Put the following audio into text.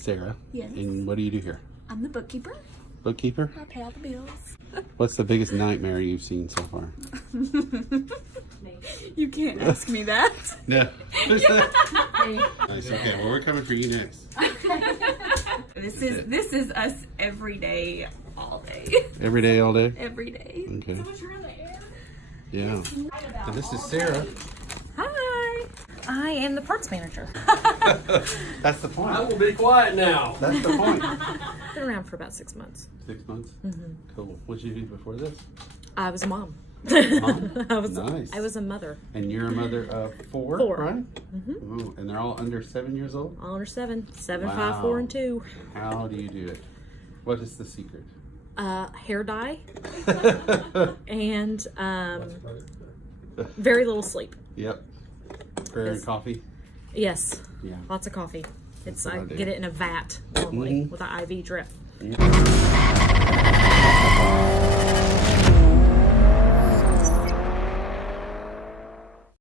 Sarah. Yes. And what do you do here? I'm the bookkeeper. Bookkeeper? I pay all the bills. What's the biggest nightmare you've seen so far? You can't ask me that. No. Nice. Okay, well, we're coming for you next. This is us every day, all day. Every day, all day? Every day. Okay. Yeah. And this is Sarah. Hi. I am the parts manager. That's the point. I will be quiet now. That's the point. Been around for about 6 months. 6 months? Cool. What did you do before this? I was a mom. Mom? I was a mother. And you're a mother of 4, Four. right? Ooh, and they're all under 7 years old? All under 7. 7, Wow. 5, 4, and 2. How do you do it? What is the secret? Hair dye. And very little sleep. Yep. Prayer and coffee? Yes. Yeah. Lots of coffee. It's what I I do. get it in a vat normally with an IV drip. Yeah.